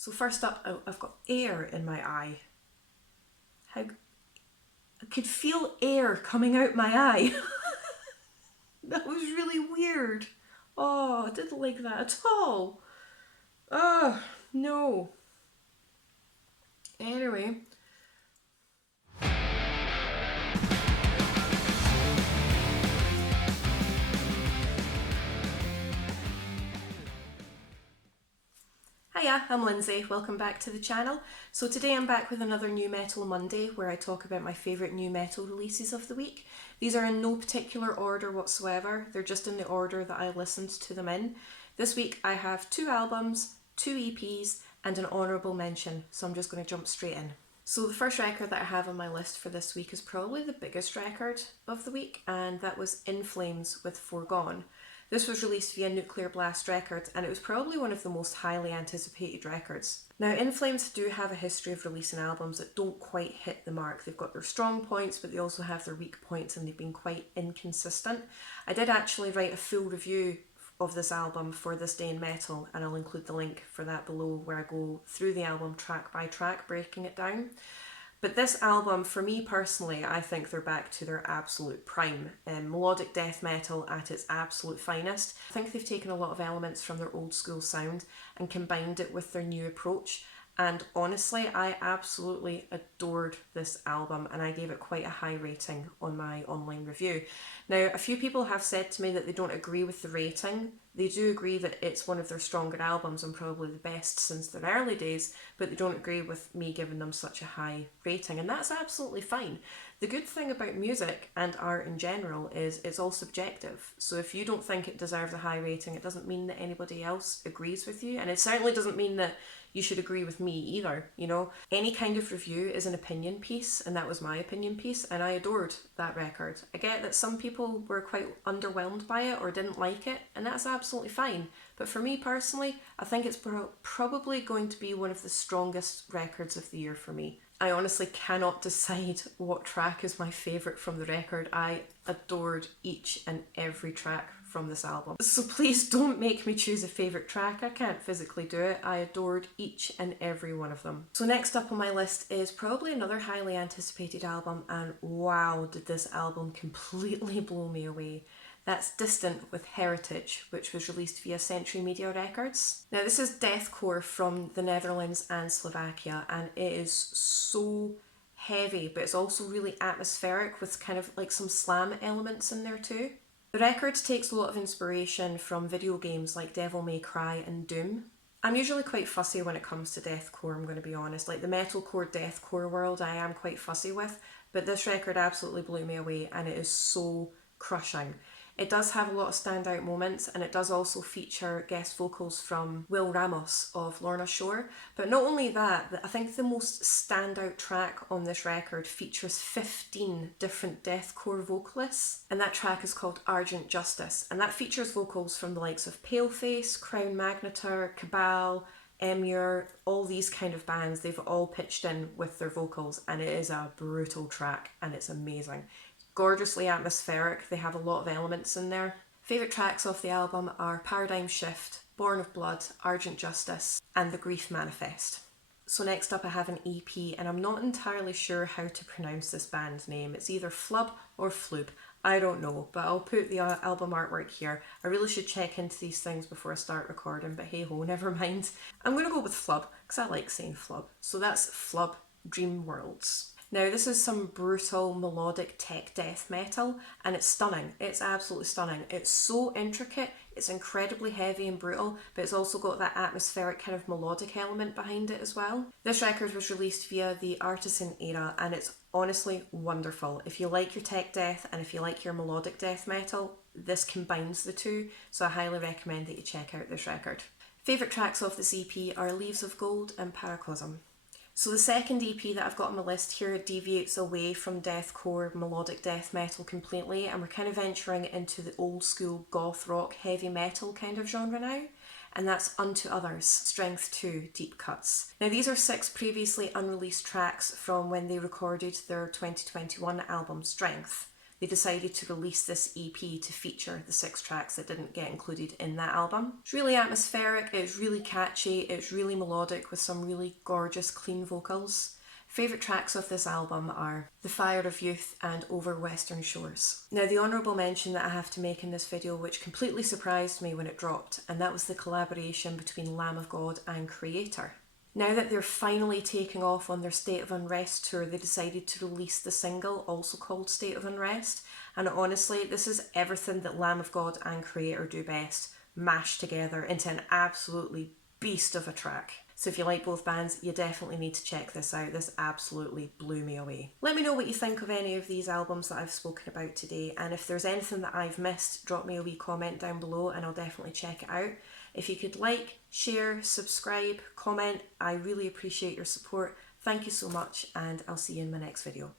So first up, I've got air in my eye. I could feel air coming out my eye. That was really weird. Oh, I didn't like that at all. Oh, no. Anyway. Hiya, I'm Lindsay, welcome back to the channel. So today I'm back with another New Metal Monday where I talk about my favourite new metal releases of the week. These are in no particular order whatsoever, they're just in the order that I listened to them in. This week I have 2 albums, 2 EPs and an honourable mention, so I'm just going to jump straight in. So the first record that I have on my list for this week is probably the biggest record of the week, and that was In Flames with Foregone. This was released via Nuclear Blast Records and it was probably one of the most highly anticipated records. Now In Flames do have a history of releasing albums that don't quite hit the mark. They've got their strong points but they also have their weak points and they've been quite inconsistent. I did actually write a full review of this album for This Day in Metal and I'll include the link for that below where I go through the album track by track breaking it down. But this album, for me personally, I think they're back to their absolute prime. Melodic death metal at its absolute finest. I think they've taken a lot of elements from their old school sound and combined it with their new approach. And honestly, I absolutely adored this album and I gave it quite a high rating on my online review. Now, a few people have said to me that they don't agree with the rating. They do agree that it's one of their stronger albums and probably the best since their early days, but they don't agree with me giving them such a high rating, and that's absolutely fine. The good thing about music and art in general is it's all subjective. So if you don't think it deserves a high rating, it doesn't mean that anybody else agrees with you, and it certainly doesn't mean that you should agree with me either, you know. Any kind of review is an opinion piece, and that was my opinion piece, and I adored that record. I get that some people were quite underwhelmed by it or didn't like it, and that's absolutely fine. But for me personally, I think it's probably going to be one of the strongest records of the year for me. I honestly cannot decide what track is my favourite from the record. I adored each and every track from this album. So please don't make me choose a favourite track. I can't physically do it. I adored each and every one of them. So next up on my list is probably another highly anticipated album, and wow, did this album completely blow me away. That's Distant with Heritage, which was released via Century Media Records. Now this is deathcore from the Netherlands and Slovakia, and it is so heavy, but it's also really atmospheric with kind of like some slam elements in there too. The record takes a lot of inspiration from video games like Devil May Cry and Doom. I'm usually quite fussy when it comes to deathcore, I'm going to be honest. Like the metalcore deathcore world I am quite fussy with, but this record absolutely blew me away and it is so crushing. It does have a lot of standout moments and it does also feature guest vocals from Will Ramos of Lorna Shore. But not only that, I think the most standout track on this record features 15 different deathcore vocalists, and that track is called Argent Justice, and that features vocals from the likes of Paleface, Crown Magnetar, Cabal, Emure, all these kind of bands. They've all pitched in with their vocals and it is a brutal track and it's amazing. Gorgeously atmospheric, they have a lot of elements in there. Favourite tracks off the album are Paradigm Shift, Born of Blood, Argent Justice and The Grief Manifest. So next up I have an EP and I'm not entirely sure how to pronounce this band's name. It's either Flub or Flub. I don't know, but I'll put the album artwork here. I really should check into these things before I start recording, but hey ho, never mind. I'm going to go with Flub because I like saying Flub. So that's Flub, Dream Worlds. Now this is some brutal melodic tech death metal and it's stunning. It's absolutely stunning. It's so intricate, it's incredibly heavy and brutal, but it's also got that atmospheric kind of melodic element behind it as well. This record was released via the Artisan era and it's honestly wonderful. If you like your tech death and if you like your melodic death metal, this combines the two, so I highly recommend that you check out this record. Favourite tracks off this EP are Leaves of Gold and Paracosm. So the second EP that I've got on my list here deviates away from deathcore melodic death metal completely, and we're kind of venturing into the old school goth rock heavy metal kind of genre now, and that's Unto Others, Strength 2, Deep Cuts. Now these are 6 previously unreleased tracks from when they recorded their 2021 album Strength. they decided to release this EP to feature the 6 tracks that didn't get included in that album. It's really atmospheric, it's really catchy, it's really melodic with some really gorgeous clean vocals. Favourite tracks of this album are The Fire of Youth and Over Western Shores. Now, the honourable mention that I have to make in this video, which completely surprised me when it dropped, and that was the collaboration between Lamb of God and Kreator. Now that they're finally taking off on their State of Unrest tour, they decided to release the single, also called State of Unrest, and honestly, this is everything that Lamb of God and Kreator do best, mashed together into an absolutely beast of a track. So if you like both bands, you definitely need to check this out. This absolutely blew me away. Let me know what you think of any of these albums that I've spoken about today, and if there's anything that I've missed, drop me a wee comment down below and I'll definitely check it out. If you could like, share, subscribe, comment, I really appreciate your support. Thank you so much, and I'll see you in my next video.